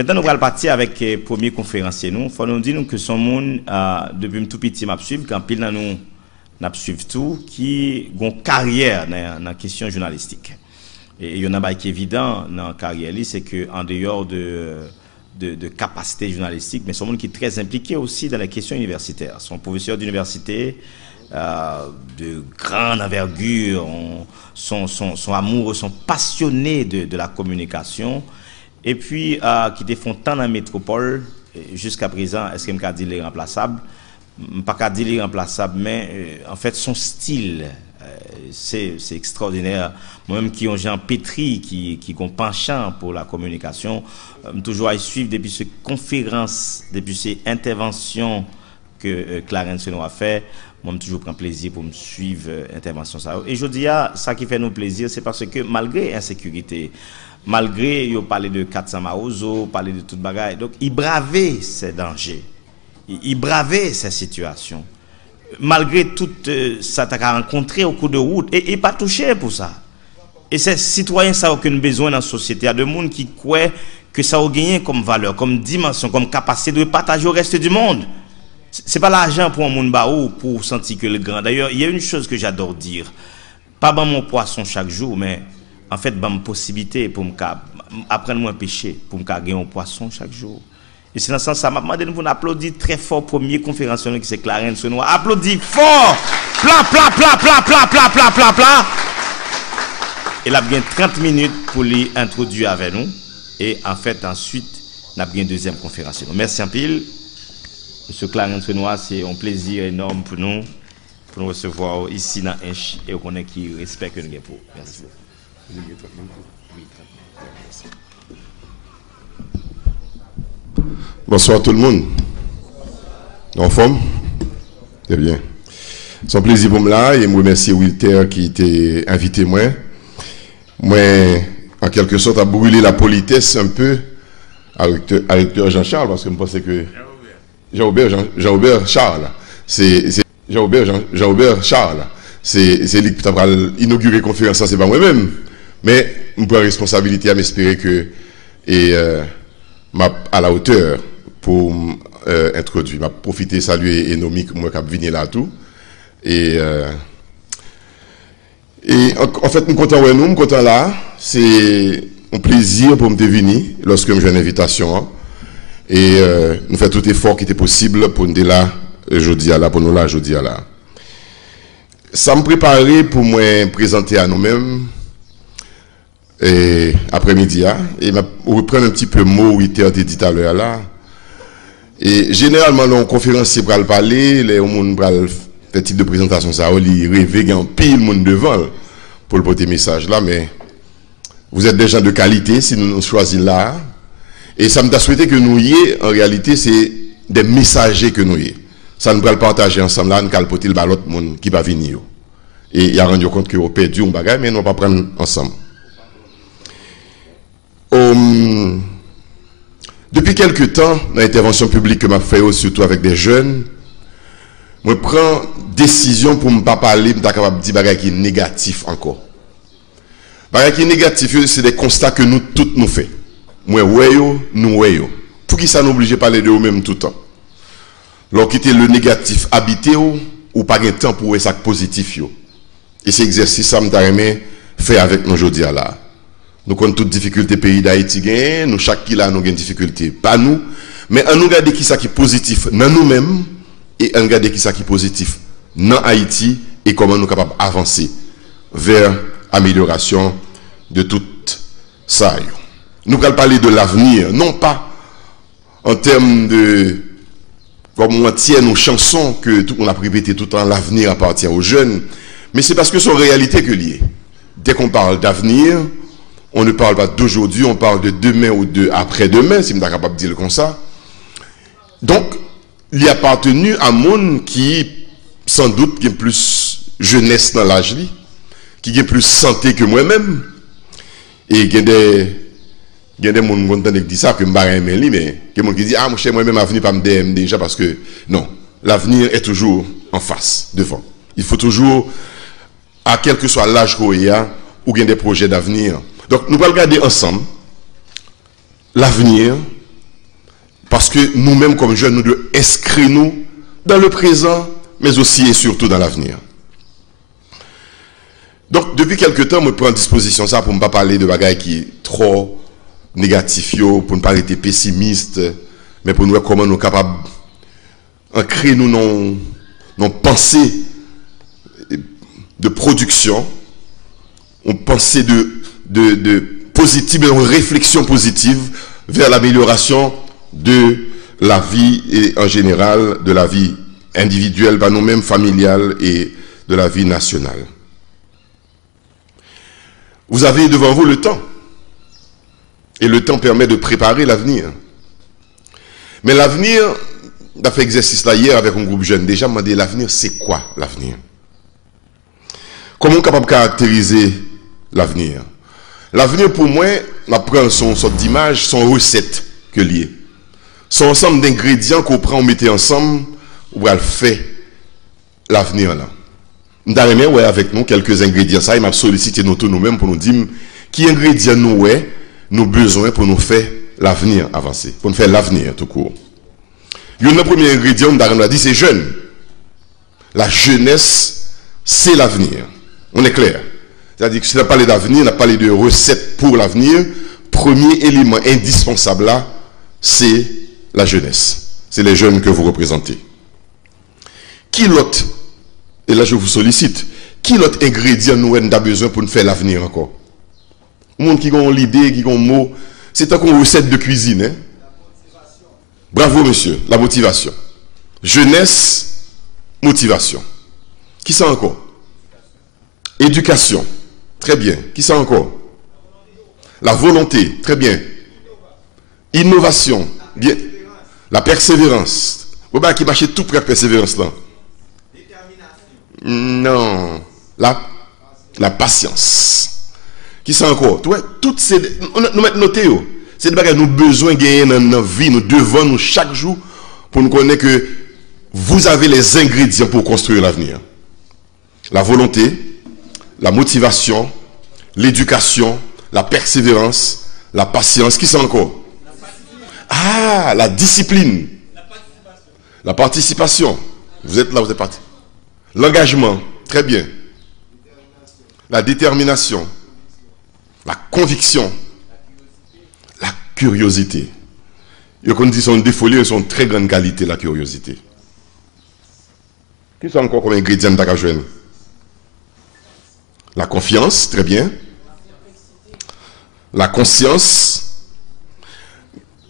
Maintenant, nous allons partir avec le premier conférencier. Il faut nous dire que son monde, depuis tout petit, m'a suivi, quand pile nous suivi tout, qui a une carrière dans la question journalistique. Et il y en a qui est évident dans la carrière, c'est qu'en dehors de capacité journalistique, mais son monde qui est très impliqué aussi dans la question universitaire. Son professeur d'université, de grande envergure, son amour, son passionné de la communication. Et puis, qui te font tant dans la métropole, jusqu'à présent, est-ce que je peux dire l'irremplaçable? Pas qu'à dire l'irremplaçable, mais en fait, son style, c'est extraordinaire. Moi-même qui ont Jean Pétri, qui ont penchant pour la communication, toujours à suivre depuis ces conférences, depuis ces interventions que Clarence nous a fait. Moi, je toujours prends plaisir pour me suivre l'intervention. Et je dis, ça qui fait nous plaisir, c'est parce que malgré l'insécurité, malgré, il parlait de 400 Maozo, parlait de toute bagaille, donc il bravait ces dangers, il bravait ces situations. Malgré tout ça qu'a rencontré au cours de route, et pas touché pour ça. Et ces citoyens, ça n'a aucun besoin dans la société. Il y a des gens qui croient que ça a gagné comme valeur, comme dimension, comme capacité de partager au reste du monde. C'est pas l'argent pour un monde baou pour sentir que le grand. D'ailleurs, il y a une chose que j'adore dire. Pas ban mon poisson chaque jour, mais en fait, ban possibilité pour me apprendre à pêcher, pour me gagner un poisson chaque jour. Et c'est dans ce sens, ça m'a demandé de vous applaudir très fort premier conférencier qui c'est Clarence Renoir. Applaudis fort! Pla, pla, pla, pla, pla, pla, pla, pla, pla. Il a bien 30 minutes pour lui introduire avec nous. Et en fait, ensuite, il a bien deuxième conférencier. Merci en pile. Monsieur Clarence Renoir, c'est un plaisir énorme pour nous recevoir ici dans Inch et on connaît qui respecte nous pour. Merci. Bonsoir tout le monde. En forme? Très bien. C'est un plaisir pour moi et je remercie Wilter qui était invité moi. Moi, en quelque sorte, a brûlé la politesse un peu avec Jean-Charles parce que je pensais que Jean-Aubert Charles, c'est Jean-Aubert Charles, c'est lui qui a inauguré la conférence, c'est pas moi-même, mais je prends la responsabilité à m'espérer que à la hauteur pour introduire, m'a profité saluer Enomi moi qui a venu là tout et en fait nous content là, c'est un plaisir pour me venir lorsque je j'ai une invitation. Et nous faisons tout effort qui était possible pour nous là aujourd'hui là pour nous là aujourd'hui là. Ça me préparait pour me présenter à nous-mêmes après-midi et reprendre un petit peu mot où il était dit tout à l'heure là. Et généralement dans conférencier pour parler, les monde pour faire type de présentation ça il rêver en pile monde devant pour le porter message là mais vous êtes des gens de qualité si nous choisissons là. Et ça me souhaité que nous y en réalité, c'est des messagers que nous y. Ça nous va le partager ensemble là, nous allons porter le ballot monde qui va venir. Et il y a rendu compte que vous perdu un bagage, mais nous ne pas prendre ensemble. Depuis quelques temps, dans l'intervention publique que m'a fait, surtout avec des jeunes, je prends décision pour ne pas parler, je suis capable de dire bagage qui est négatif encore. Bagage qui est négatif, c'est des constats que nous tous nous faisons. Moi, nous, pour qui ça nous oblige de parler de nous-mêmes tout le temps? Lorsqu'on quitte le négatif habité ou pas de temps pour ça positif. Et c'est exercice ça me fait avec nous aujourd'hui là. Nous connaissons toutes difficultés pays d'Haïti, nous chaque qui là nous avons des difficultés, pas nous, mais on nous regarde qui ça qui est positif dans nous-mêmes et on regarde qui ça qui est positif dans Haïti et comment nous sommes capables d'avancer vers amélioration de tout ça. Nous allons parler de l'avenir, non pas en termes de comme on tient nos chansons que on a répété tout le temps, l'avenir appartient aux jeunes, mais c'est parce que c'est en réalité que lié. Dès qu'on parle d'avenir, on ne parle pas d'aujourd'hui, on parle de demain ou de après-demain, si je suis capable de dire comme ça. Donc, il a appartenu à un monde qui, sans doute, qui est plus jeunesse dans l'âge, qui est plus santé que moi-même, et qui a des gens qui disent ça, que je ne sais pas, mais il y a des gens qui disent, ah, moi-même, l'avenir pas me DM déjà, parce que, non, l'avenir est toujours en face, devant. Il faut toujours, à quel que soit l'âge qu'on a, ou bien des projets d'avenir. Donc, nous allons regarder ensemble l'avenir Parce que nous-mêmes, comme jeunes, nous devons inscrire nous dans le présent, mais aussi et surtout dans l'avenir. Donc, depuis quelque temps, je prends disposition ça pour ne pas parler de bagages qui est trop négatif, pour ne pas être pessimiste, mais pour nous voir comment nous sommes capables d'ancrer nous nos pensées de production, une pensée de positive, une réflexion positive vers l'amélioration de la vie et en général de la vie individuelle, bah nous-mêmes familiale et de la vie nationale. Vous avez devant vous le temps. Et le temps permet de préparer l'avenir. Mais l'avenir, on a fait exercice là hier avec un groupe jeune. Déjà, m'a demandé l'avenir, c'est quoi l'avenir? Comment on est capable de caractériser l'avenir? L'avenir, pour moi, on prend son sorte d'image, son recette que lié. Son ensemble d'ingrédients qu'on prend, on mettait ensemble, on va le faire l'avenir là. Nous avons avec nous quelques ingrédients. Ça, il m'a sollicité nous-mêmes pour nous dire qui ingrédients nous nous besoin pour nous faire l'avenir avancer, pour nous faire l'avenir tout court. Le premier ingrédient, nous avons dit, c'est jeune. La jeunesse, c'est l'avenir. On est clair. C'est-à-dire que si on a parlé d'avenir, on a parlé de recettes pour l'avenir. Premier élément indispensable là, c'est la jeunesse. C'est les jeunes que vous représentez. Qui l'autre, et là je vous sollicite, qui l'autre ingrédient nous avons besoin pour nous faire l'avenir encore? Le monde qui a l'idée, qui a un mot, c'est une recette de cuisine. Hein? Bravo monsieur, la motivation. Jeunesse, motivation. Qui ça encore? Éducation. Très bien. Qui ça encore? La volonté. Très bien. Innovation. Bien. La persévérance. Vous voyez qui marche tout pour la persévérance là? Non. La patience. Qui ça encore? Toutes ces. Nous mettons noté. C'est des bagages nous besoin de gagner dans notre vie. Nous devons nous chaque jour pour nous connaître que vous avez les ingrédients pour construire l'avenir. La volonté, la motivation, l'éducation, la persévérance, la patience. Qui c'est encore? Ah, la discipline. La participation. Vous êtes là, vous êtes parti. L'engagement. Très bien. La détermination. La conviction. La curiosité. Et quand on dit son défaut, ils sont de très grande qualité, la curiosité. Qui sont encore comme ingrédients de la confiance, très bien. La conscience.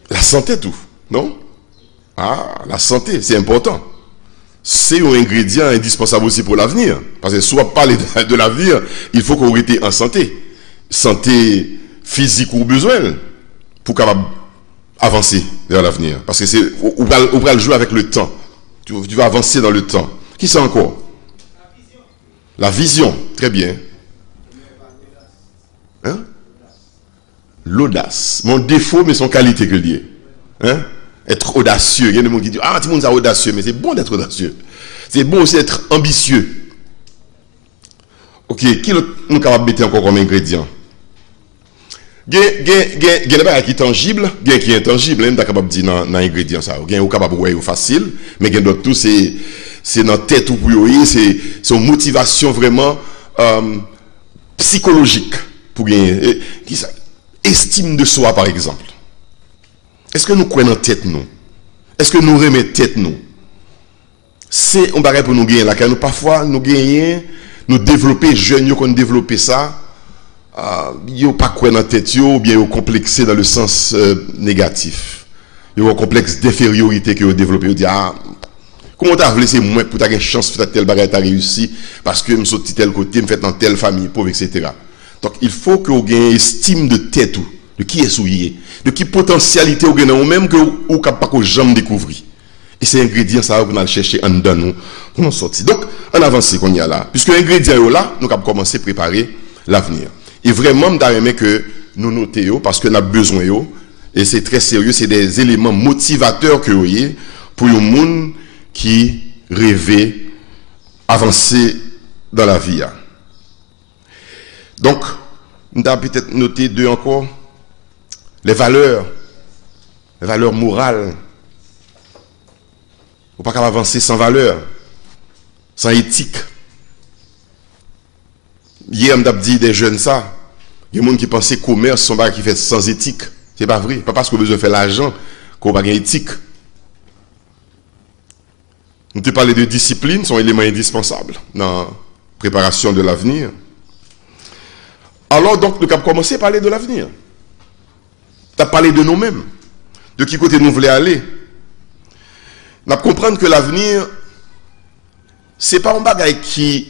La santé, tout. Non? Ah, la santé, c'est important. C'est un ingrédient indispensable aussi pour l'avenir. Parce que soit parler de l'avenir, il faut qu'on reste en santé. Santé physique ou besoin pour capable avancer vers l'avenir. Parce que c'est on va le jouer avec le temps. Tu vas avancer dans le temps. Qui c'est encore? La vision. Très bien. Hein? L'audace. Mon défaut, mais son qualité que lié. Hein? Être audacieux. Il y a des gens qui disent, ah, tout le monde est audacieux, mais c'est bon d'être audacieux. C'est bon aussi d'être ambitieux. Ok, qui nous est capable de mettre encore comme ingrédient? Il y a des choses qui sont tangibles, il y a qui sont intangibles. On est capable de dire dans l'ingrédient ça. Il y a des capable de voir facile, mais il y a d'autres tout, c'est dans la tête ou pour c'est une motivation vraiment psychologique. Pour gagner. Estime de soi, par exemple. Est-ce que nous croyons en tête nous? Est-ce que nous remettons tête nous? C'est un bagage pour nous gagner là, car nous parfois nous gagnons, nous développer jeunes, nous développer ça, ils pas croire en tête ou bien ils complexé dans le sens négatif. Ils ont un complexe d'infériorité que vous développez. Vous dites comment tu as laissé moi pour avoir une chance de tel bagage à réussi parce que je suis de tel côté, je fait dans telle famille pauvre, etc. Donc il faut que vous ayez une estime de tête de qui est souillé, de qui potentialité vous avez, ou même que vous ne pouvez pas jamais découvrir. Et ces ingrédients, ça va chercher en dedans nous pour nous sortir. Donc, en avance qu'on y a là. Puisque les ingrédients là, nous avons commencé à préparer l'avenir. Et vraiment, nous avons que nous noter parce que nous avons besoin et c'est très sérieux, c'est des éléments motivateurs que vous avez pour les gens qui rêvent avancer dans la vie. Donc, nous avons peut-être noté deux encore. Les valeurs morales On pas capable avancer sans valeur, sans éthique. Hier, on a dit des jeunes ça. Il y a des gens qui pensaient que le commerce, sont qui fait sans éthique. C'est pas vrai. Pas parce qu'on a besoin de faire l'argent qu'on n'a pas d'éthique. Nous te parlé de discipline, sont éléments indispensables dans la préparation de l'avenir. Alors donc, nous avons commencé à parler de l'avenir. Tu as parlé de nous-mêmes, de qui côté nous voulons aller. Nous comprenons que l'avenir, ce n'est pas un bagage qui,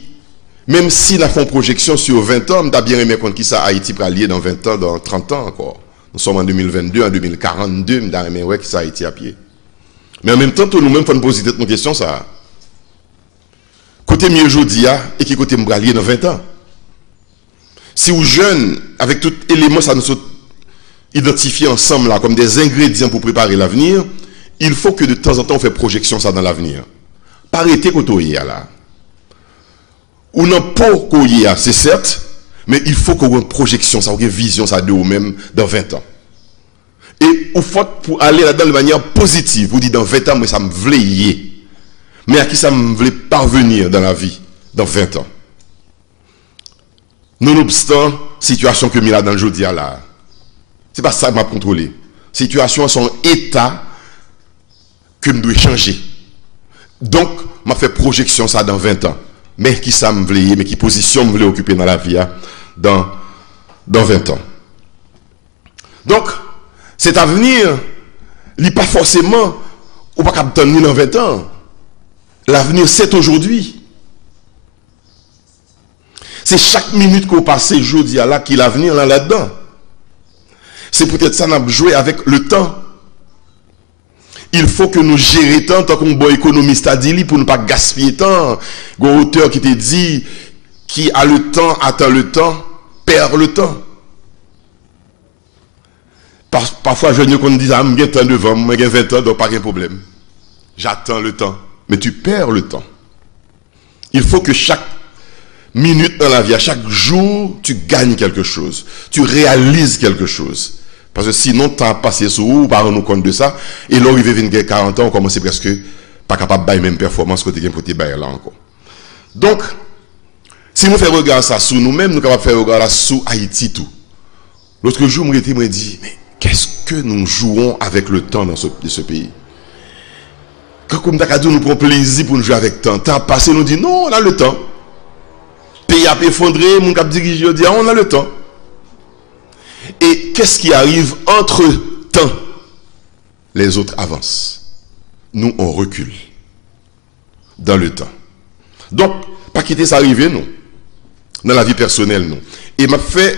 même si nous avons une projection sur 20 ans, nous avons bien aimé compte qui ça Haïti pour allier dans 20 ans, dans 30 ans encore. Nous sommes en 2022, en 2042, nous avons aimé qui ça Haïti à pied. Mais en même temps, nous-mêmes, il faut nous poser nos questions, ça. Côté mieux aujourd'hui, et qui côté nous allier dans 20 ans. Si vous jeunes, avec tout élément, ça nous identifié ensemble là, comme des ingrédients pour préparer l'avenir, il faut que de temps en temps on fait projection ça dans l'avenir. Pas arrêter côté là. Ou non pas côté c'est certes, mais il faut qu'on ait une projection, ça, une vision ça de vous-même dans 20 ans. Et au faut pour aller là-dedans de manière positive, vous dites dans 20 ans, moi ça me voulait y. Mais à qui ça me voulait parvenir dans la vie dans 20 ans. Nonobstant situation que nous avons dans le jour là. C'est pas ça que m'a contrôlé. Situation son état que me doit changer. Donc, m'a fait projection ça dans 20 ans. Mais qui ça me voulait, mais qui position me voulait occuper dans la vie dans 20 ans. Donc, cet avenir, il n'est pas forcément ou pas capable ni dans 20 ans. L'avenir, c'est aujourd'hui. C'est chaque minute qu'on passe aujourd'hui là qui l'avenir là-dedans. C'est peut-être ça qu'on a joué avec le temps. Il faut que nous gérions tant qu'on bon économiste a dit pour ne pas gaspiller temps. Il y a un auteur qui te dit qui a le temps, attend le temps, perd le temps. Parfois, je ne dis ah, j'ai temps devant, j'ai 20 ans, donc pas de problème. J'attends le temps. Mais tu perds le temps. Il faut que chaque minute dans la vie, à chaque jour, tu gagnes quelque chose. Tu réalises quelque chose. Parce que sinon, tu as passé sur où, par nous compte de ça, et là, il va venir 40 ans, on commence presque pas capable de faire la même performance que tu as pour te bailler là encore. Donc, si nous faisons regard ça sur nous-mêmes, nous sommes capables de faire regard là sur Haïti tout. L'autre jour, je me dit, mais qu'est-ce que nous jouons avec le temps dans ce pays? Quand nous prenons plaisir pour nous jouer avec le temps, temps passé, nous dit non, on a le temps. Pays a effondré, mon cap dirige, dit on a le temps. Et qu'est-ce qui arrive entre temps? Les autres avancent. Nous, on recule dans le temps. Donc, pas quitter ça arriver, non. Dans la vie personnelle, non. Et m'a fait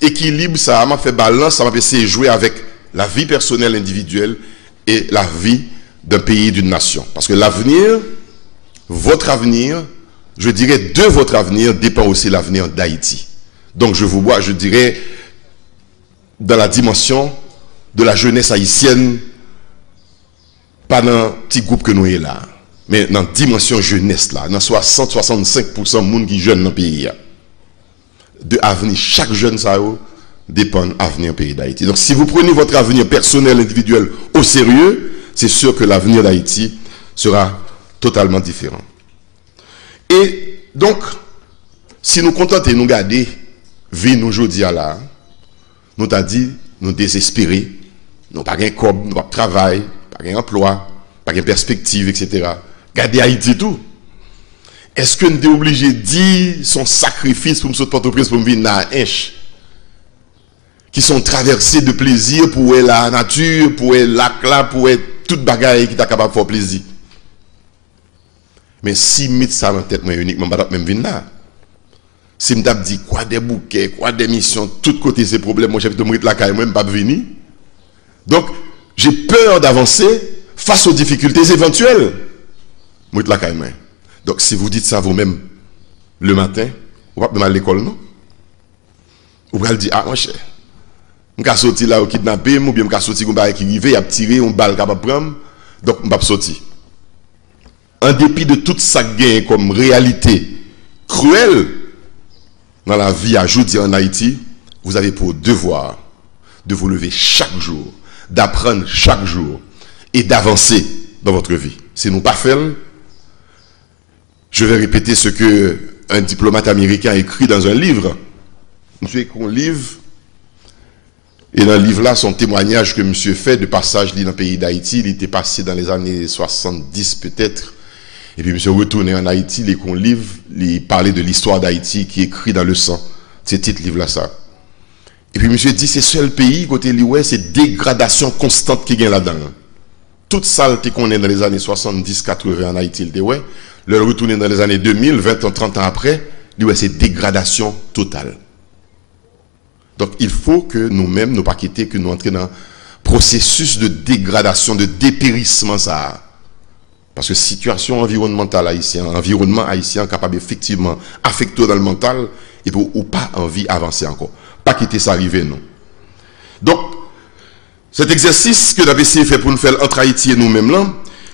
équilibre, ça m'a fait balance, ça m'a fait essayer de jouer avec la vie personnelle individuelle et la vie d'un pays, d'une nation. Parce que l'avenir, votre avenir, je dirais de votre avenir, dépend aussi l'avenir d'Haïti. Donc je vous vois, je dirais, dans la dimension de la jeunesse haïtienne, pas dans un petit groupe que nous sommes là, mais dans la dimension jeunesse là, dans 60-65% de monde qui est jeune dans le pays. De avenir, chaque jeune ça dépend de l'avenir du pays d'Haïti. Donc si vous prenez votre avenir personnel, individuel au sérieux, c'est sûr que l'avenir d'Haïti sera totalement différent. Et donc, si nous contentons, nous garder vie nous aujourd'hui là, nous t'a dit, nous désespérer, nous pas de corps, nous pas de travail, pas d'emploi, pas de perspective, etc. Garder Haïti tout. Est-ce que nous sommes obligés de dire son sacrifice pour me sauter Port-au-Prince pour me venir dans la Hinche? Qui sont traversés de plaisir pour la nature, pour le lac là, pour toute bagaille qui est capable de faire plaisir. Mais si je mets ça en tête, moi uniquement, je ne vais pas même venir là. Si je me dis quoi des bouquets, quoi des missions, tout côté ces problèmes, moi j'ai de mourir la caille, moi je ne vais pas venir. Donc, j'ai peur d'avancer face aux difficultés éventuelles. Mourir la caille, moi. Donc, si vous dites ça vous-même le matin, vous ne pouvez pas aller à l'école, non? Vous allez dire, ah, mon cher, je vais sortir là au kidnappé, ou bien je vais sortir comme qui arrive, il a tiré, une balle capable de prendre, donc je ne vais pas sortir. En dépit de tout ça gain comme réalité cruelle dans la vie à aujourd'hui en Haïti, vous avez pour devoir de vous lever chaque jour, d'apprendre chaque jour et d'avancer dans votre vie. Si nous pas fait, je vais répéter ce que un diplomate américain a écrit dans un livre. Monsieur écrit un livre, et dans le livre-là, son témoignage que monsieur fait de passage dans le pays d'Haïti, il était passé dans les années 70 peut-être. Et puis monsieur retourné en Haïti, il écrit un livre, il parlait de l'histoire d'Haïti qui est écrit dans le sang. C'est le titre livre-là, ça. Et puis monsieur dit, c'est seul pays, côté l'Ouest, c'est dégradation constante qui gagne là-dedans. Toute saleté qu'on est dans les années 70-80 en Haïti, il dit, ouais, le retourner dans les années 2000, 20 ans, 30 ans après, il dit, ouais, c'est dégradation totale. Donc, il faut que nous-mêmes, nous pas quitter, que nous entrions dans un processus de dégradation, de dépérissement, ça. Parce que situation environnementale haïtienne, environnement haïtien capable effectivement affecter dans le mental, et pour ou pas envie d'avancer encore. Pas quitter ça arriver, non. Donc, cet exercice que l'ABC fait pour nous faire entre Haïti et nous-mêmes, là,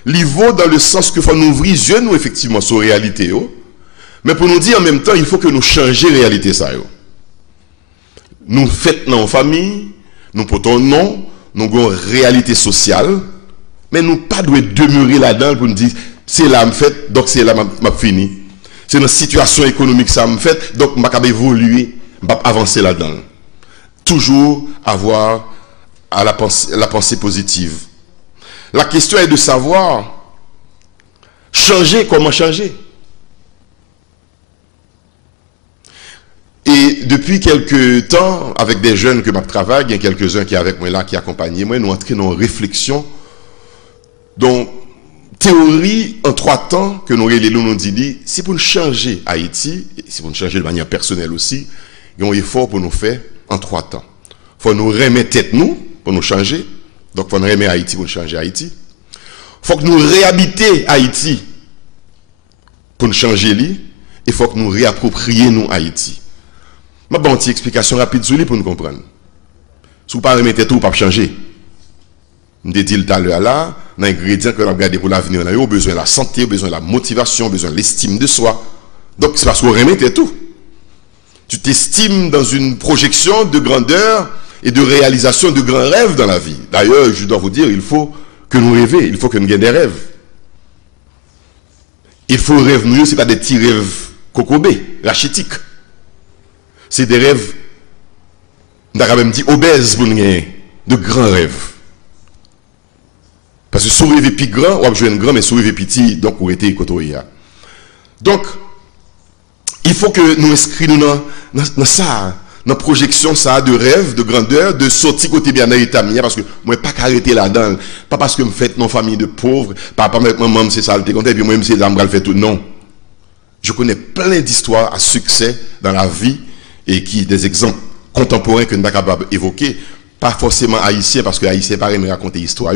il vaut dans le sens que faut nous ouvrir les yeux, nous, effectivement, sur la réalité, yo. Mais pour nous dire en même temps, il faut que nous changions la réalité, ça, yo. Nous faisons dans la famille, nous portons non, nous avons une réalité sociale, mais nous ne pas demeurer là-dedans pour nous dire, c'est là que je fais, donc c'est là que je fini. C'est une situation économique ça me fait, donc je vais évoluer, je vais avancer là-dedans. Toujours avoir à la pensée positive. La question est de savoir changer, comment changer. Et depuis quelques temps, avec des jeunes que je travaille, il y a quelques-uns qui sont avec moi là, qui accompagnent moi, nous entrons dans une réflexion dont théorie en 3 temps que nous dit, si pour nous changer Haïti, si pour nous changer de manière personnelle aussi, il y a un effort pour nous faire en 3 temps. Il faut nous remettre tête nous pour nous changer. Donc il faut nous remettre Haïti pour nous changer Haïti. Il faut que nous réhabiter Haïti pour nous changer lui. Il faut que nous réapproprions nous Haïti. Je vais une petite explication rapide sur lui pour nous comprendre. Si vous ne pas remettre tout, pas changer. Je l'ai dit tout à l'heure là, dans l'ingrédient que nous avons gardé pour l'avenir, on a besoin de la santé, besoin de la motivation, besoin de l'estime de soi. Donc c'est parce qu'on remet tout. Tu t'estimes dans une projection de grandeur et de réalisation de grands rêves dans la vie. D'ailleurs, je dois vous dire, il faut que nous rêvions, il faut que nous ayons des rêves. Il faut rêver, nous, ce n'est pas des petits rêves cocobés, rachitiques. C'est des rêves, on a quand même dit obèses pour nous gagner, de grands rêves. Parce que si vous rêvez plus grand, vous avez un grand, mais si vous rêvez petit, donc vous êtes côtoyé. Donc, il faut que nous inscrivions dans ça, dans la projection ça, de rêve, de grandeur, de sortir côté bien d'état, parce que moi, pas qu'arrêter là-dedans. Pas parce que je fais une famille de pauvres, papa, maman, c'est ça, le et puis moi, c'est l'âme, fait tout. Non. Je connais plein d'histoires à succès dans la vie et qui des exemples contemporains que nous sommes capables d'évoquer. Pas forcément haïtiens, parce que haïtiens, pareil, me raconter l'histoire,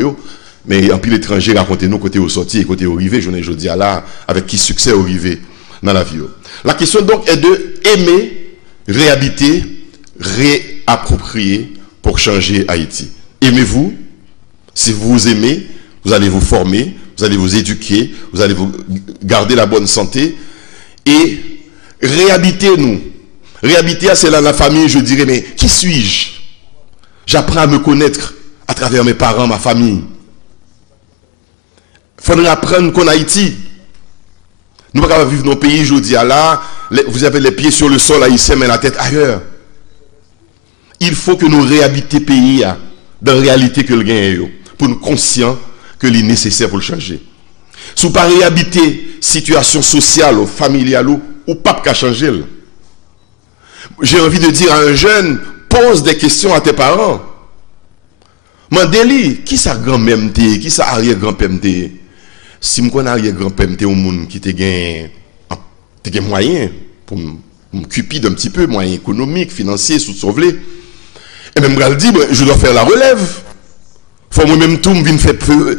mais en plus l'étranger raconter nous côté au sorti et côté au rivé, je ne dis à là, avec qui succès au rivé dans la vie. La question donc est de aimer, réhabiter, réapproprier pour changer Haïti. Aimez-vous. Si vous vous aimez, vous allez vous former, vous allez vous éduquer, vous allez vous garder la bonne santé et réhabitez-nous. Réhabiter, c'est là la famille, je dirais, mais qui suis-je? J'apprends à me connaître à travers mes parents, ma famille. Il faudrait apprendre qu'en Haïti, nous ne pouvons pas vivre dans nos pays, je dis à là, vous avez les pieds sur le sol haïtien, mais la tête ailleurs. Il faut que nous réhabitions le pays dans la réalité que le gain pour nous conscients que c'est nécessaire pour le changer. Si vous ne pas réhabiter la situation sociale ou familiale, ou pas qu'à changer. J'ai envie de dire à un jeune, pose des questions à tes parents. Mandeli, qui ça grand-mère m'te, qui ça arrière-grand-père m'te? Si je connais arrière-grand-père m'te au monde qui te gagne moyen pour m'occuper un petit peu, moyen économique, financier, sous-sauver. Et même je dis, je dois faire la relève. Faut moi-même tout me faire prendre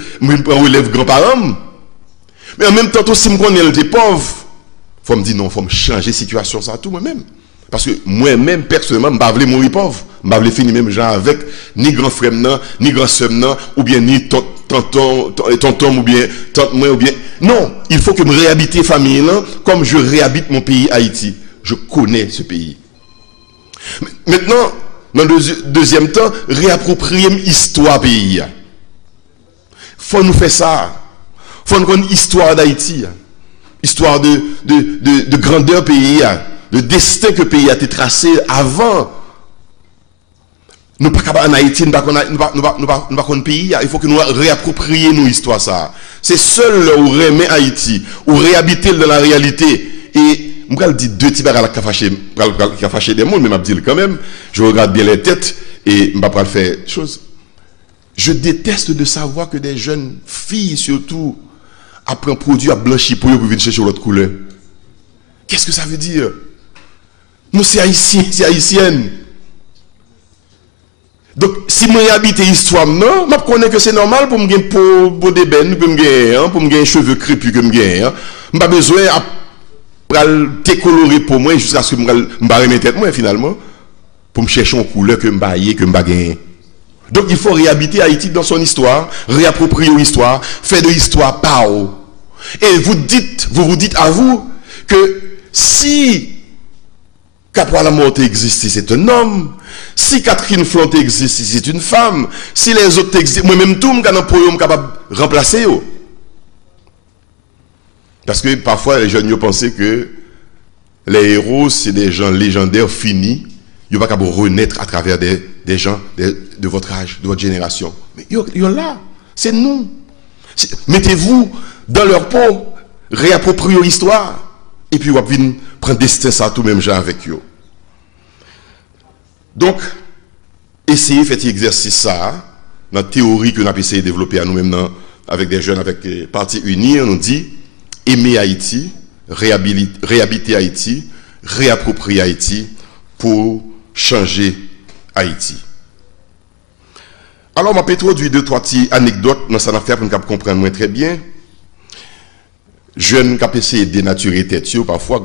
relève grands-parents. Mais en même temps, si je connais les pauvres, faut me dire non, faut me changer la situation ça tout moi-même. Parce que moi-même, personnellement, je ne veux pas mourir pauvre. Je ne veux pas finir même gens avec ni grand frère, ni grand soeur, ou bien ni tonton, ou bien tante moi, ou bien. Non, il faut que je réhabite la famille là, comme je réhabite mon pays Haïti. Je connais ce pays. Maintenant, dans le deuxième temps, réapproprier l'histoire pays. Il faut nous faire ça. faut qu'on connaisse l'histoire d'Haïti. Histoire de grandeur pays, de destin que le pays a été tracé avant. Nous ne sommes pas en Haïti, nous ne sommes pas en pays. Il faut que nous réapproprions nos histoires. Ça. C'est seul où remet Haïti, où réhabiter dans la réalité. Et je vais dire deux petits bagages qui ont fâché des mondes, mais je vais dire quand même, je regarde bien les têtes et je ne vais pas faire chose. Je déteste de savoir que des jeunes filles, surtout, après un produit à blanchir pour venir chercher l'autre couleur. Qu'est-ce que ça veut dire? Nous, c'est haïtien, c'est haïtienne. Donc, si je habite l'histoire, non, je connais que c'est normal pour me gagner pour des bennes, pour me gagner cheveux crépus que me gagner. Je n'ai pas besoin de décolorer pour moi jusqu'à ce que je me barre mes têtes, moi, finalement, pour me chercher une couleur que je me que je gagner. Donc il faut réhabiter Haïti dans son histoire, réapproprier l'histoire, faire de l'histoire par où. Et vous vous dites à vous que si Caporal Mort existe, c'est un homme. Si Catherine Flante existe, c'est une femme. Si les autres existent, moi-même tout, je suis capable de remplacer. Parce que parfois les jeunes pensent que les héros, c'est des gens légendaires finis. Ils ne sont pas capables de renaître à travers des gens de votre âge, de votre génération. Mais ils sont là. C'est nous. Mettez-vous dans leur peau, réappropriez l'histoire, et puis vous allez prendre destin ça tout même genre avec eux. Donc, essayez de faire cet exercice ça, dans la théorie que nous avons essayé de développer à nous-mêmes avec des jeunes, avec les partis unis, on nous dit aimer Haïti, réhabiter Haïti, réapproprier Haïti pour changer Haïti. Alors, je vais introduire deux, trois petites anecdotes dans cette affaire pour nous comprendre moins très bien. Jeunes qui ont essayé de dénaturer tête, parfois,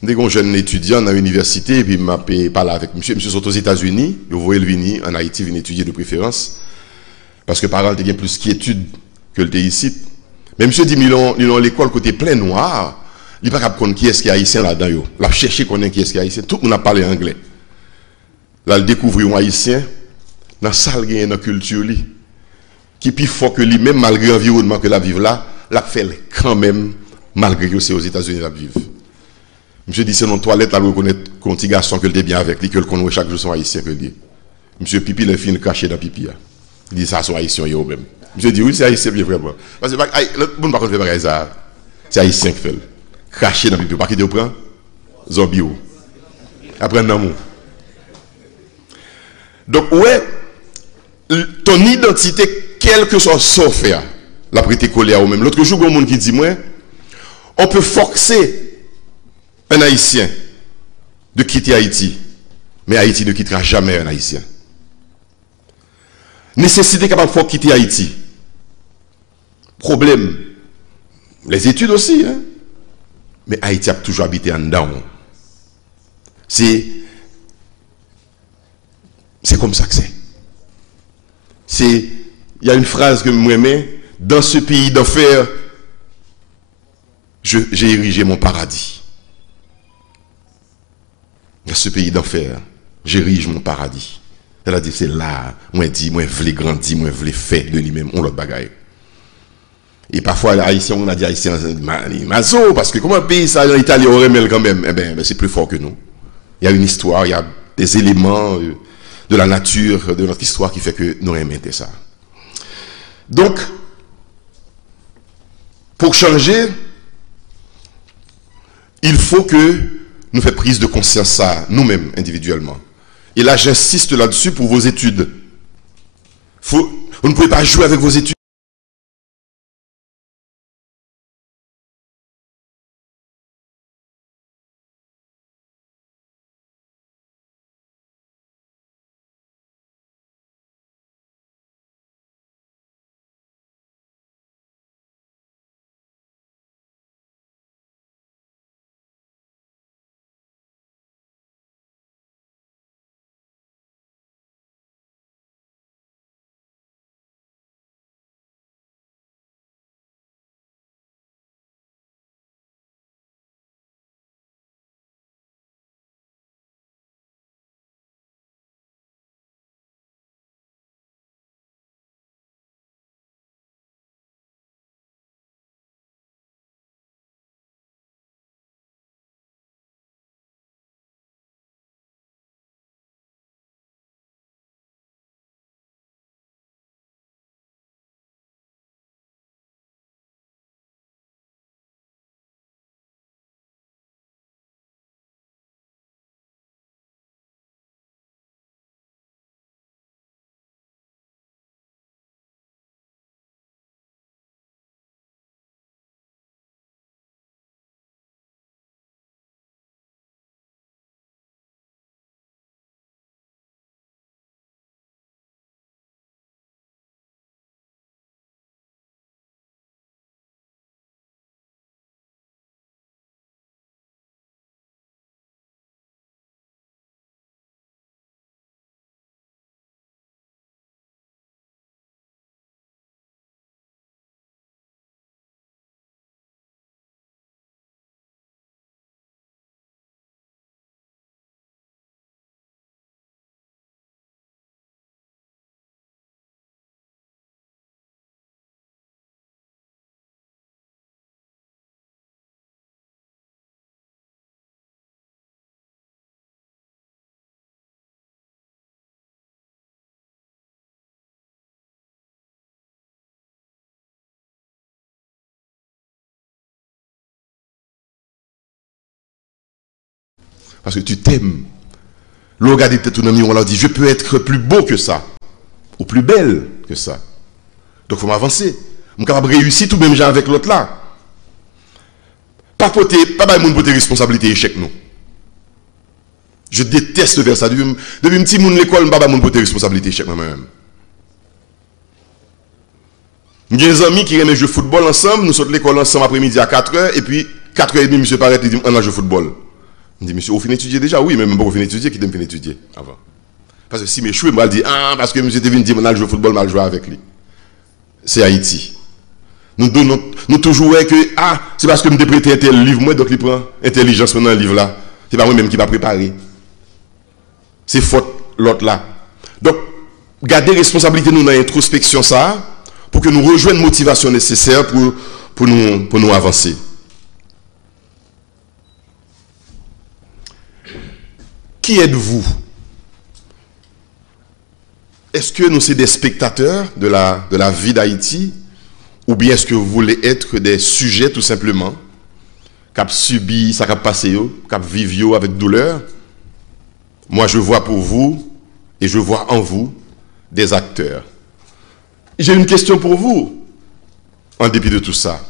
des jeunes étudiants dans l'université, et puis je parle avec monsieur. Monsieur sont aux États-Unis, vous voyez le venir en Haïti, venir étudier de préférence. Parce que parents ont plus d'inquiétude que le ici. Mais monsieur dit, ils ont l'école côté plein noir. Il n'est pas capable de qui est-ce qui est haïtien là-dedans. Il a cherché qui est-ce qui est haïtien. Tout le monde a parlé anglais. Là, il découvre un haïtien dans la salle, dans la culture, qui est plus fort que lui, même malgré l'environnement que la vive là, l'a fait quand même, malgré que c'est aux États-Unis la vive. Monsieur dit, c'est dans la toilette, là, vous connaissez qu'un petit garçon que le bien avec lui, que le connaît chaque jour son haïtien que lui. Monsieur Pipi, le film caché dans Pipi. Il dit, ça, son haïtien, il même. Monsieur dit, oui, c'est haïtien, bien vraiment. Parce que, le monde, par contre, fait pareil, ça. C'est haïtien qui fait. Caché dans Pipi. Pas qui te prend? Zombie. Après, non. Donc, ouais, ton identité, quel que soit son fait, la prêté collé à vous-même. L'autre jour, il y a un monde qui dit, moi, on peut forcer un Haïtien de quitter Haïti, mais Haïti ne quittera jamais un Haïtien. Nécessité capable de quitter Haïti. Problème, les études aussi, hein? Mais Haïti a toujours habité en dedans. C'est comme ça que c'est. Il y a une phrase que moi j'aime, dans ce pays d'enfer, j'ai érigé mon paradis. Dans ce pays d'enfer, j'érige mon paradis. Elle a dit, c'est là, moi dit, moi je veux grandir, moi je veux faire de lui-même, on l'autre bagaille. Et parfois, les Haïtiens, on a dit Haïtiens, mazo, parce que comment un pays, ça, en Italie, on remet quand même, eh ben, c'est plus fort que nous. Il y a une histoire, il y a des éléments de la nature, de notre histoire qui fait que nous remettons ça. Donc, pour changer, il faut que nous fassions prise de conscience ça, nous-mêmes, individuellement. Et là, j'insiste là-dessus pour vos études. Vous ne pouvez pas jouer avec vos études. Parce que tu t'aimes. L'on regarde tout dans le miroir, on leur dit, je peux être plus beau que ça. Ou plus belle que ça. Donc il faut m'avancer. Je suis capable de réussir tout même genre avec l'autre là. Pas de monde pour tes responsabilités échec nous. Je déteste faire ça. Depuis un petit monde l'école, je ne pas de monde pour tes responsabilités échec moi-même. J'ai des amis qui aiment jouer au football ensemble, nous sortons de l'école ensemble après-midi à 4h, et puis 4h30, monsieur paraît et dit, on a joué au football. Je dis, monsieur, vous finissez d'étudier déjà? Oui, mais même pas vous finissez d'étudier, qui t'aime finir d'étudier avant. Parce que si mes chouets, je vais dire, ah, parce que monsieur Devine dit, on a joué au football, je vais jouer avec lui. C'est Haïti. Nous toujours que, ah, c'est parce que je me prêté un tel livre, moi, donc il prend intelligence dans le livre là. C'est pas moi-même qui va préparer. C'est faute l'autre là. Donc, garder responsabilité nous dans l'introspection ça, pour que nous rejoignions la motivation nécessaire pour nous avancer. Qui êtes-vous? Est-ce que nous sommes des spectateurs de la vie d'Haïti? Ou bien est-ce que vous voulez être des sujets tout simplement, qui ont subi, ça qui a passé, qui ont vécu avec douleur? Moi je vois pour vous, et je vois en vous, des acteurs. J'ai une question pour vous, en dépit de tout ça.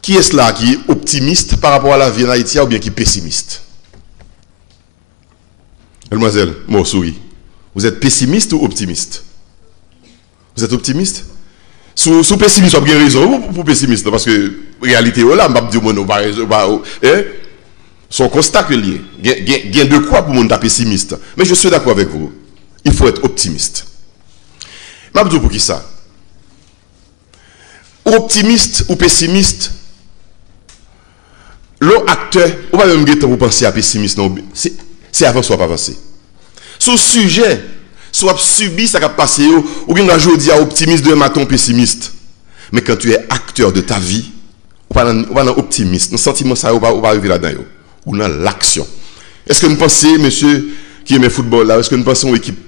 Qui est-ce là qui est optimiste par rapport à la vie en Haïti ou bien qui est pessimiste? Mademoiselle, moi souris. Vous êtes pessimiste ou optimiste? Vous êtes optimiste? Sous pessimiste, vous avez raison pour pessimiste, parce que réalité, là, je ne vais pas dire que son constat que lié. Il y a de quoi pour être pessimiste. Mais je suis d'accord avec vous. Il faut être optimiste. Je vais dire pour qui ça? Optimiste ou pessimiste, l'acteur, on va même vous penser à pessimiste, c'est avant soit pas avancer. Sur sujet, soit subi ça qui a passé, ou bien aujourd'hui optimiste, demain matin pessimiste. Mais quand tu es acteur de ta vie, on va dans optimiste, nos sentiments ça, on va arriver là-dedans, ou dans l'action. Est-ce que nous pensons, monsieur qui aime le football là, est-ce que nous pensons aux équipes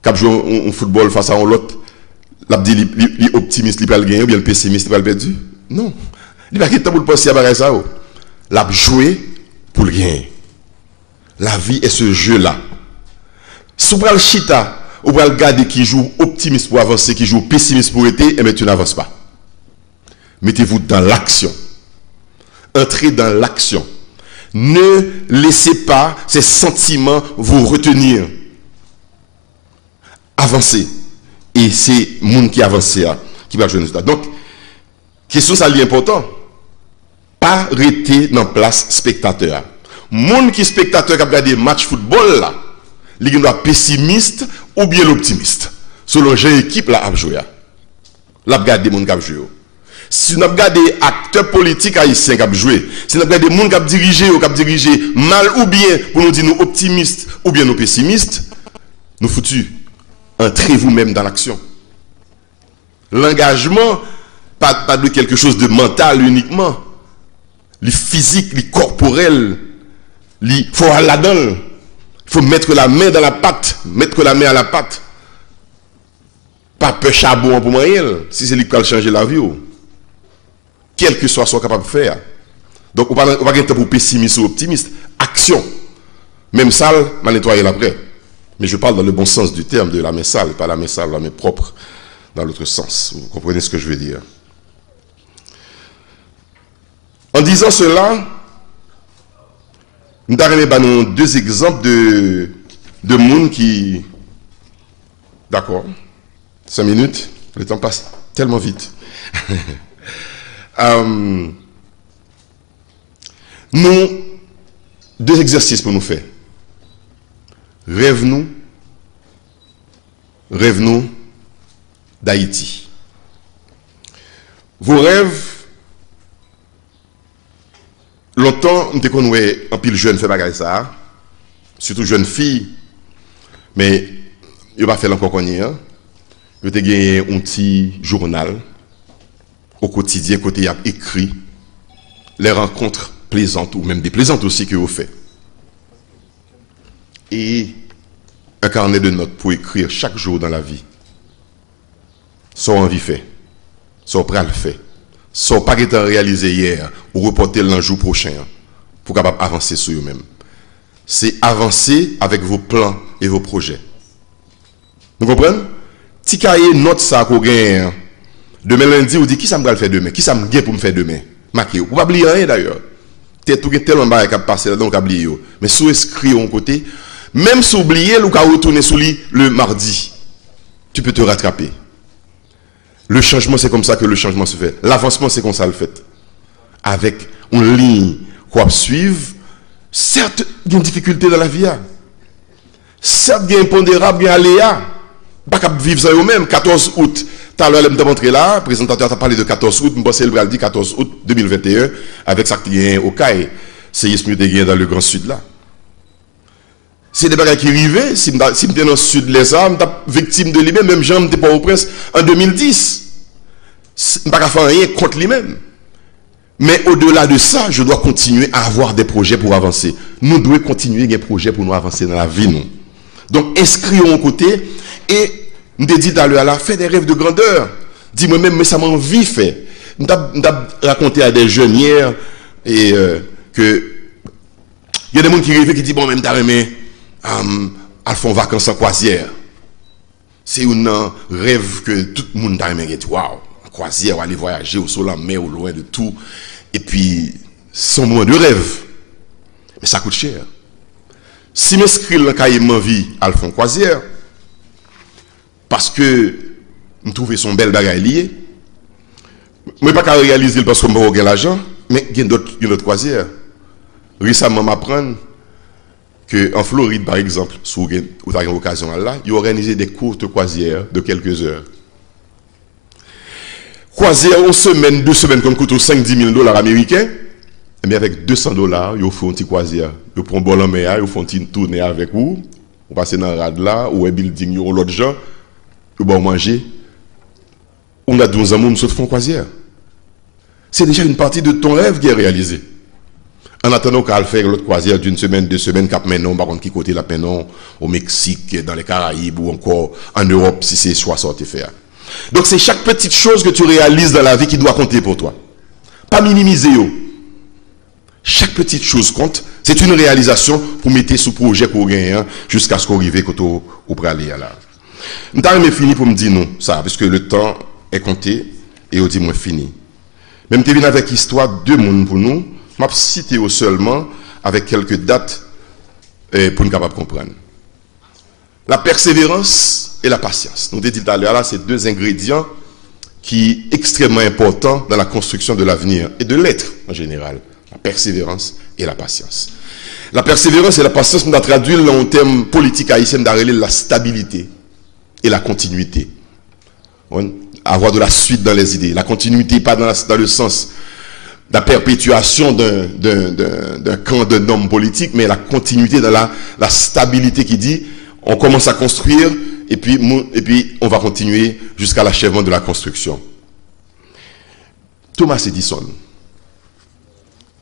qui a joué au football face à l'autre, l'optimiste, il va le gagner, ou bien le pessimiste, il va le perdre? Non. Il va quitter pour le penser à ça. L'a joué pour le gagner. La vie est ce jeu-là. Si vous prenez le chita, vous prenez le garder qui joue optimiste pour avancer, qui joue pessimiste pour être, et bien tu n'avances pas. Mettez-vous dans l'action. Entrez dans l'action. Ne laissez pas ces sentiments vous retenir. Avancez. Et c'est le monde qui avance qui va jouer ça. Donc, question ça est important. Pas rester dans place spectateur. Monde qui spectateur qui a regardé match football là, il doit pessimiste ou bien l'optimiste. Selon j'ai équipe là à jouer. Là regarder monde qui a joué. Si nous regardons acteurs politiques haïtiens qui ont joué, si nous regardons monde qui a dirigé mal ou bien pour nous dire nous optimistes ou bien nous pessimistes, nous foutus. Entrez vous-même dans l'action. L'engagement, pas de quelque chose de mental uniquement. Le physique, le corporel, il faut aller là-dedans. Il faut mettre la main dans la pâte. Mettre la main à la pâte. Pas peu charbon pour moyen. Si c'est lui qui va changer la vie. Quel que soit ce qu'on est capable de faire. Donc, on va pas être pour pessimiste ou optimiste. Action. Même sale, on va nettoyer l'après. Mais je parle dans le bon sens du terme de la main sale, pas la main sale, la main propre, dans l'autre sens. Vous comprenez ce que je veux dire? En disant cela, nous avons deux exemples de monde qui... D'accord. 5 minutes, le temps passe tellement vite. Nous, deux exercices pour nous faire. Rêve-nous d'Haïti. Vos rêves, longtemps, nous avons connu un pile jeune fait bagaille ça, surtout jeune fille, mais il va faire encore connaître. Vous avez gagné un petit journal au quotidien, côté il y a écrit les rencontres plaisantes ou même déplaisantes aussi que vous faites. Et un carnet de notes pour écrire chaque jour dans la vie. Soit envie fait, soit prêt à le faire, soit pas été réalisé hier ou reporter le jour prochain. pour capable avancer sur eux-mêmes. C'est avancer avec vos plans et vos projets. Vous comprenez? Si vous avez note ça qu'on gagne demain lundi, vous dites qui ça me va faire demain? Qui ça me gagne pour me faire demain? Marquez. Vous ne pouvez pas oublier rien d'ailleurs. Peut-être que tellement de choses qui passé là-dedans, vous oubliez. Mais si vous inscrivez en côté, même si vous oubliez, vous pouvez retourner sur lui le mardi. Tu peux te rattraper. Le changement, c'est comme ça que le changement se fait. L'avancement, c'est comme ça le fait. Avec une ligne qu'on va suivre, certes, il y a une difficulté dans la vie. Certes, il y a un impondérable, il y a un aléa. Pas qu'à vivre ça eux-mêmes. 14 août, tout à l'heure, je suis montré là, le présentateur a parlé de 14 août, je pense que le dit 14 août 2021, avec ça qui est au CAI, séisme qui est dans le Grand Sud là. C'est des bagages qui arrivaient, si je suis dans le Sud, les armes, je suis victime de lui-même, même Jean n'était pas au prince en 2010. Je ne peux pas faire rien contre lui-même. Mais au-delà de ça, je dois continuer à avoir des projets pour avancer. Nous devons continuer des projets pour nous avancer dans la vie, nous. Donc, inscrivons au côté et nous te dit à l'heure, fais des rêves de grandeur. Dis-moi même, mais ça m'a envie de faire. Nous avons raconté à des jeunes hier et que il y a des gens qui rêvent qui disent, bon, même t'as aimé à faire vacances en croisière. C'est un rêve que tout le monde a aimé. Waouh, en croisière, aller voyager au sol, en mer, au loin de tout. Et puis, c'est un moment de rêve. Mais ça coûte cher. Si je m'inscris dans le cahier de ma vie à le faire croisière, parce que je trouve son bel bagage lié, je ne peux pas réaliser parce que je n'ai pas l'argent, mais il y a d'autres croisières. Récemment, m'apprendre qu'en Floride, par exemple, si vous avez l'occasion là, ils ont organisé des courtes croisières de quelques heures. Croisière, une semaine, 2 semaines, comme coûte 5-10 000 $ américains, mais avec 200 $, ils font une petite croisière. Ils prennent un bol en mer, ils font une petite tournée avec vous, vous passez dans le rad là, ou un building, ou l'autre gens, vous allez manger. On a 12 ans, nous font croisière. C'est déjà une partie de ton rêve qui est réalisée. En attendant qu'à faire l'autre croisière d'une semaine, 2 semaines, cap maintenant, par contre, qui côté la peine, au Mexique, dans les Caraïbes, ou encore en Europe, si c'est choix sorti faire. Donc c'est chaque petite chose que tu réalises dans la vie qui doit compter pour toi. Pas minimiser. Chaque petite chose compte. C'est une réalisation pour mettre sous projet pour gagner jusqu'à ce qu'on arrive quand on peut aller là. Nous avons fini pour me dire non, ça, parce que le temps est compté et on dit moi fini. Même tu viens avec histoire de monde pour nous, je vais citer seulement avec quelques dates pour nous capables de comprendre. La persévérance et la patience. Nous avons dit tout à l'heure, c'est 2 ingrédients qui sont extrêmement importants dans la construction de l'avenir et de l'être en général. La persévérance et la patience. La persévérance et la patience, nous avons traduit en termes politiques haïtiens d'arrêter la stabilité et la continuité. Avoir de la suite dans les idées. La continuité, pas dans le sens de la perpétuation d'un camp d'un homme politique, mais la continuité dans la stabilité qui dit on commence à construire et puis on va continuer jusqu'à l'achèvement de la construction. Thomas Edison,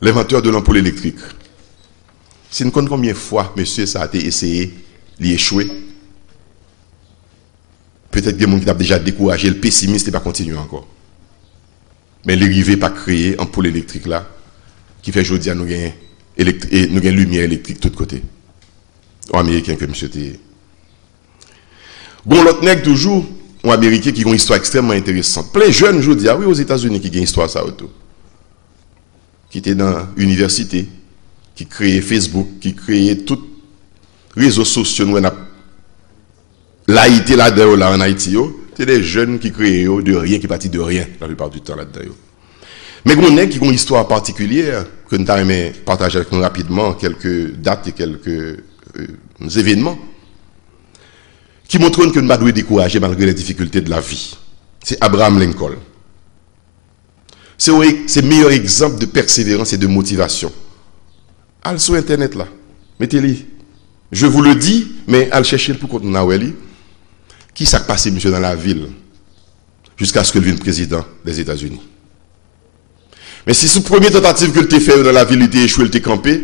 l'inventeur de l'ampoule électrique. Si nous connaissons combien de fois, monsieur, ça a été essayé, d'y échouer. Peut-être que les gens qui ont déjà découragé, le pessimiste et pas continuer encore. Mais l'arrivée pas créer une ampoule électrique là, qui fait aujourd'hui nous avons lumière électrique de tous côtés. En américain que monsieur était. Bon, l'autre nègre toujours, en américain qui ont une histoire extrêmement intéressante. Plein de jeunes aujourd'hui, oui, aux États-Unis qui ont une histoire ça autour. Qui étaient dans l'université, qui créaient Facebook, qui créaient tous les réseaux sociaux, nous l'Haïti là-dedans, là en Haïti, c'est des jeunes qui créent de rien, qui partent de rien la plupart du temps là-dedans. Mais il y a qui ont une histoire particulière que nous allons partager avec nous rapidement, quelques dates et quelques événements qui montrent que nous ne devons pas décourager malgré les difficultés de la vie. C'est Abraham Lincoln. C'est le meilleur exemple de persévérance et de motivation. Allez sur Internet là, mettez-le. Je vous le dis, mais allez chercher pour qu'on ait qui s'est passé, monsieur, dans la ville, jusqu'à ce que devienne président des États-Unis. Mais si ce premier tentative que tu as fait dans la ville, il t'a échoué, il t'a campé,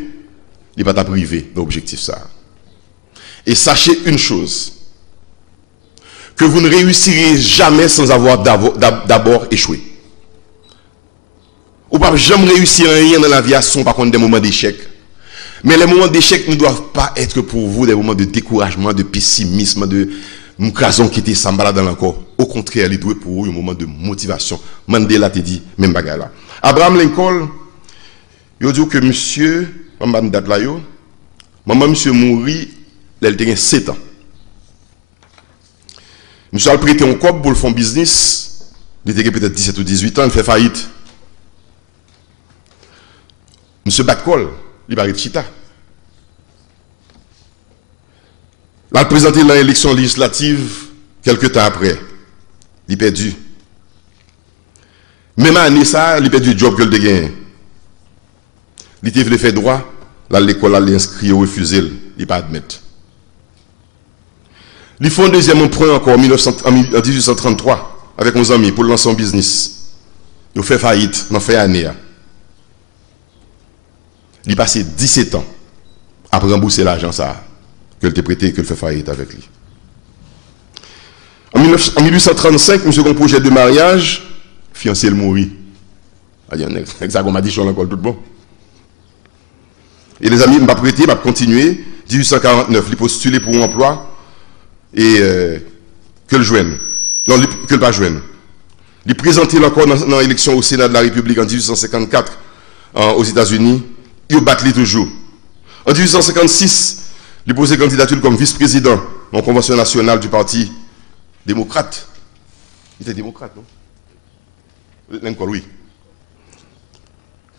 il va pas privé d'objectif ça. Et sachez une chose, que vous ne réussirez jamais sans avoir d'abord échoué. Ou pas jamais réussir rien dans la vie à son par contre des moments d'échec. Mais les moments d'échec ne doivent pas être pour vous des moments de découragement, de pessimisme, de moukason qui était sambala dans l'encore. Au contraire, il doit pour vous un moment de motivation. Mandela te dit, même bagarre là. Abraham Lincoln, il dit que monsieur, maman date là yo, maman monsieur mourit, il a 7 ans. Monsieur a prêté un cop pour le fond business, il était peut-être 17 ou 18 ans, il fait faillite. Monsieur Batcol, il va être chita. Il a présenté l'élection législative quelques temps après. Il a perdu. Même année ça, il a perdu le job qu'il a gagné. Il a voulu faire droit, là l'école a inscrit au refusé, il n'a pas admis. Il fait un deuxième emprunt encore en 1833 avec 11 amis pour lancer un business. Il a fait faillite, il a fait année. Il a passé 17 ans après rembourser l'argent ça que t'a prêté, que fait faillite avec lui. En 1835, M. a un projet de mariage, fiancé le mourit. Exactement, m'a dit je suis encore tout bon. Et les amis, il m'a prêté, il m'a continué. 1849, il a postulé pour un emploi et que le joigne. Non, que le pas joigne. Il a présenté encore dans l'élection au Sénat de la République en 1854 aux États-Unis. Il a battu toujours. En 1856, il a posé candidature comme vice-président en convention nationale du Parti démocrate. Il était démocrate, non? Lincoln, oui.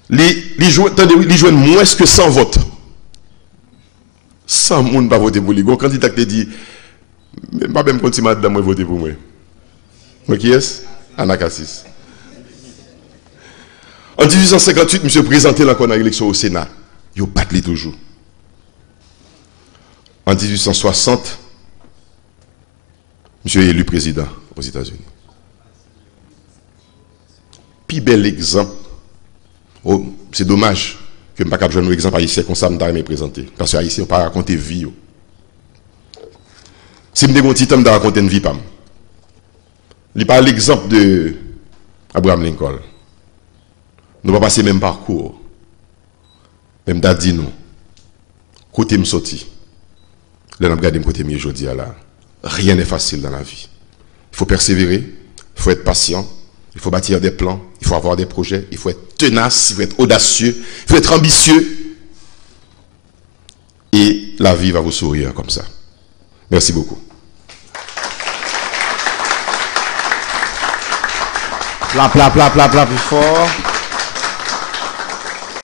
Il joue moins que 100 votes. 100 personnes ne pas voter pour lui. Le candidat qui dit, mais pas même continuer à voter pour moi. Moi qui est-ce? Anna Cassis. En 1858, M. présenté encore dans l'élection au Sénat. Il a battu toujours. En 1860, M. est élu président aux États-Unis. Puis bel exemple. Oh, c'est dommage que je ne puisse pas jouer un exemple haïtien comme ça, je me présenter. Parce que haïtien, on ne peut pas raconter vie. Si je me dis que je vais raconter une vie, il parle l'exemple de Abraham Lincoln. Nous ne pas passer le même parcours. Même d'adi nous. Côté me sorti. Là, nous regardons côté mieux aujourd'hui. Rien n'est facile dans la vie. Il faut persévérer, il faut être patient, il faut bâtir des plans, il faut avoir des projets, il faut être tenace, il faut être audacieux, il faut être ambitieux. Et la vie va vous sourire comme ça. Merci beaucoup. Pla, plus fort.